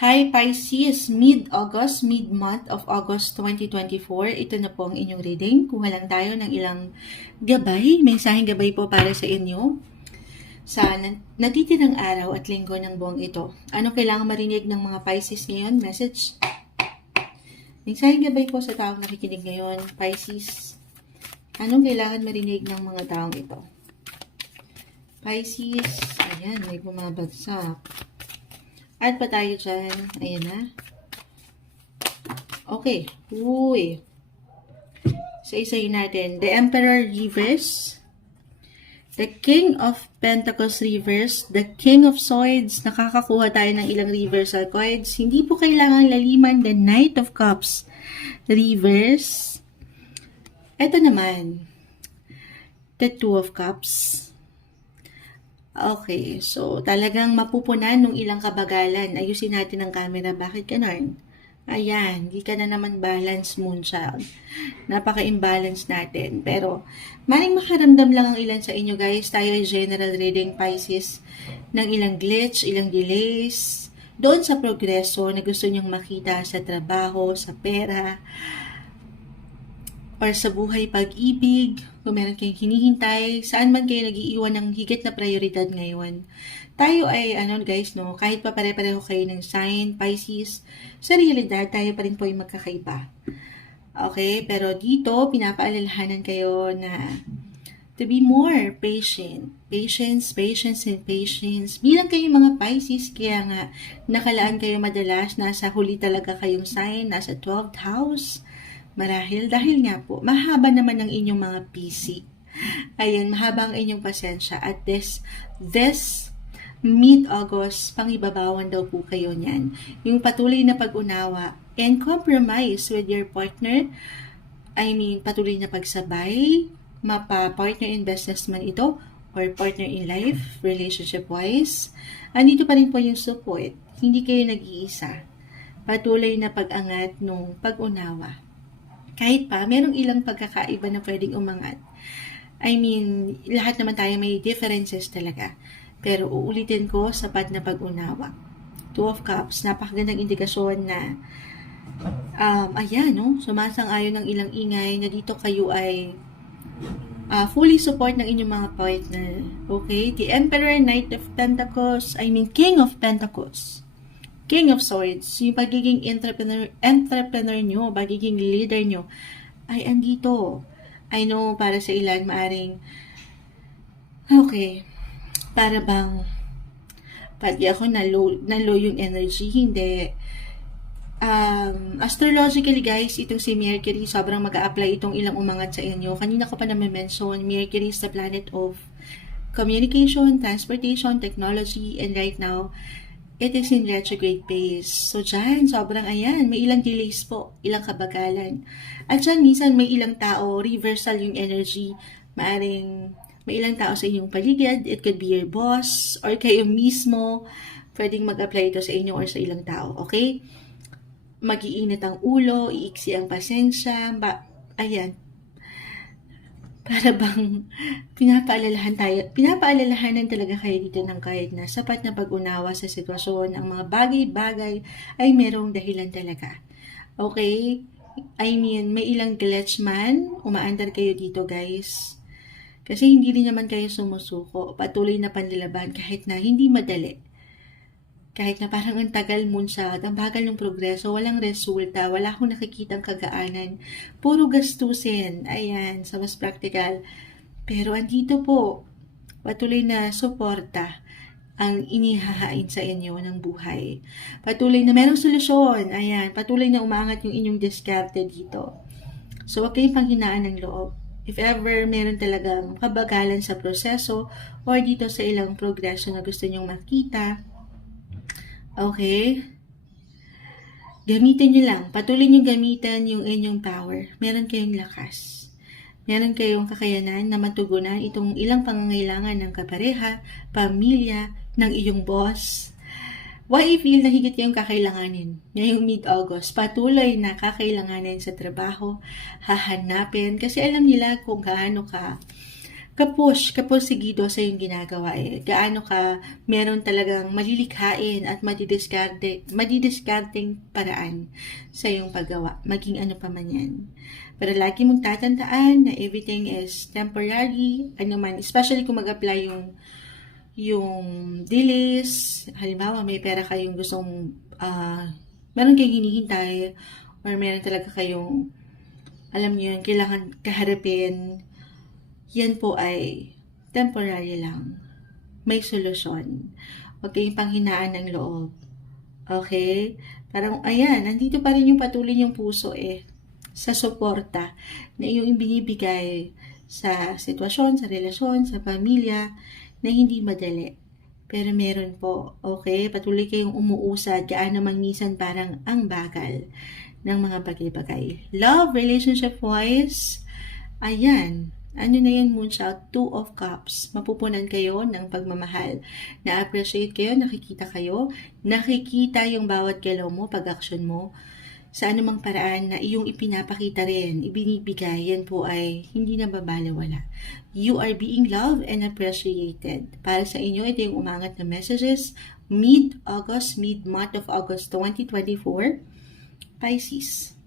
Hi Pisces, mid-August, mid-month of August 2024. Ito na po ang inyong reading. Kuha lang tayo ng ilang gabay, mensaheng gabay po para sa inyo. Sa natitirang araw at linggo ng buong ito. Ano kailangan marinig ng mga Pisces ngayon? Message? Mensaheng gabay po sa taong nakikinig ngayon, Pisces. Anong kailangan marinig ng mga taong ito? Pisces, ayan, may bumabagsak. Add pa tayo dyan. Ayan na. Okay. Uy. So, isayin natin. The Emperor reverse. The King of Pentacles reverse. The King of Swords. Nakakakuha tayo ng ilang reversal cards. Hindi po kailangan laliman. The Knight of Cups reverse. Ito naman. The Two of Cups. Okay, so talagang mapupunan nung ilang kabagalan. Ayusin natin ang camera. Bakit ganon? Ayan, di ka na naman balance moonchild. Napaka-imbalance natin. Pero, maring makaramdam lang ang ilan sa inyo guys. Tayo ay general reading Pisces ng ilang glitch, ilang delays. Doon sa progreso na gusto nyong makita sa trabaho, sa pera, or sa buhay pag-ibig, kung meron kayong hinihintay, saan man kayo nag-iiwan ng higit na prioridad ngayon. Tayo ay, ano guys, no, kahit pa pare-pareho kayo ng sign, Pisces, sa realidad, tayo pa rin po yung magkakaiba. Okay? Pero dito, pinapaalalahanan kayo na to be more patient. Patience, patience, and patience. Bilang kayo mga Pisces, kaya nga nakalaan kayo madalas, nasa huli talaga kayong sign, nasa 12th house, Marahil dahil nga po, mahaba naman ang inyong mga PC. Ayan, mahaba ang inyong pasensya. At this, this mid-August, pangibabawan daw po kayo niyan. Yung patuloy na pag-unawa and compromise with your partner. I mean, patuloy na pagsabay, mapa-partner in business man ito, or partner in life, relationship-wise. Andito pa rin po yung support. Hindi kayo nag-iisa. Patuloy na pag-angat nung pag-unawa kahit pa, merong ilang pagkakaiba na pwedeng umangat. I mean, lahat naman tayo may differences talaga. Pero uulitin ko, sapat na pag-unawa. Two of Cups, napakagandang indikasyon na um, ayan, no? Sumasang-ayon ng ilang ingay na dito kayo ay uh, fully support ng inyong mga partner. Okay? The Emperor, Knight of Pentacles, I mean King of Pentacles. King of Swords, yung pagiging entrepreneur, entrepreneur nyo, pagiging leader nyo, ay andito. I know, para sa ilan, maaring, okay, para bang, pati ako nalo, nalo yung energy, hindi. Um, astrologically guys, itong si Mercury, sobrang mag apply itong ilang umangat sa inyo. Kanina ko pa naman mention, Mercury is the planet of communication, transportation, technology, and right now, it is in retrograde phase. So, dyan, sobrang ayan, may ilang delays po, ilang kabagalan. At dyan, minsan may ilang tao, reversal yung energy, maaring may ilang tao sa inyong paligid, it could be your boss, or kayo mismo, pwedeng mag-apply ito sa inyo or sa ilang tao, okay? Magiinit ang ulo, iiksi ang pasensya, ba, ayan, para bang pinapaalalahan tayo, pinapaalalahanan talaga kayo dito ng kahit na sapat na pag-unawa sa sitwasyon, ang mga bagay-bagay ay merong dahilan talaga. Okay? I mean, may ilang glitch man, umaandar kayo dito guys. Kasi hindi rin naman kayo sumusuko, patuloy na panlilaban kahit na hindi madali kahit na parang ang tagal munsyad, ang bagal ng progreso, walang resulta, wala akong nakikitang kagaanan, puro gastusin, ayan, sa mas practical. Pero andito po, patuloy na suporta ang inihahain sa inyo ng buhay. Patuloy na merong solusyon, ayan, patuloy na umangat yung inyong diskarte dito. So, wag kayong panghinaan ng loob. If ever meron talagang kabagalan sa proseso or dito sa ilang progreso na gusto nyong makita, Okay? Gamitin nyo lang. Patuloy nyo gamitan yung inyong power. Meron kayong lakas. Meron kayong kakayanan na matugunan itong ilang pangangailangan ng kapareha, pamilya, ng iyong boss. Why I feel na higit yung kakailanganin ngayong mid-August? Patuloy na kakailanganin sa trabaho, hahanapin, kasi alam nila kung gaano ka kapush, kapusigido sa yung ginagawa eh. Gaano ka meron talagang malilikhain at madidiskarte, madidiskarteng paraan sa yung paggawa. Maging ano pa man yan. Pero lagi mong tatandaan na everything is temporary. Ano man, especially kung mag-apply yung yung delays. Halimbawa, may pera kayong gustong ah meron kayong hinihintay or meron talaga kayong alam niyo yun, kailangan kaharapin yan po ay temporary lang. May solusyon. Huwag kayong panghinaan ng loob. Okay? Parang, ayan, nandito pa rin yung patuloy yung puso eh. Sa suporta na iyong binibigay sa sitwasyon, sa relasyon, sa pamilya, na hindi madali. Pero meron po, okay? Patuloy kayong umuusad, gaano man minsan parang ang bagal ng mga bagay-bagay. Love, relationship-wise, ayan, ano na yun, Moonshot, Two of Cups. Mapupunan kayo ng pagmamahal. Na-appreciate kayo, nakikita kayo, nakikita yung bawat galaw mo, pag-action mo, sa anumang paraan na iyong ipinapakita rin, ibinibigay, yan po ay hindi na babalewala. You are being loved and appreciated. Para sa inyo, ito yung umangat na messages, mid-August, mid-month of August 2024, Pisces.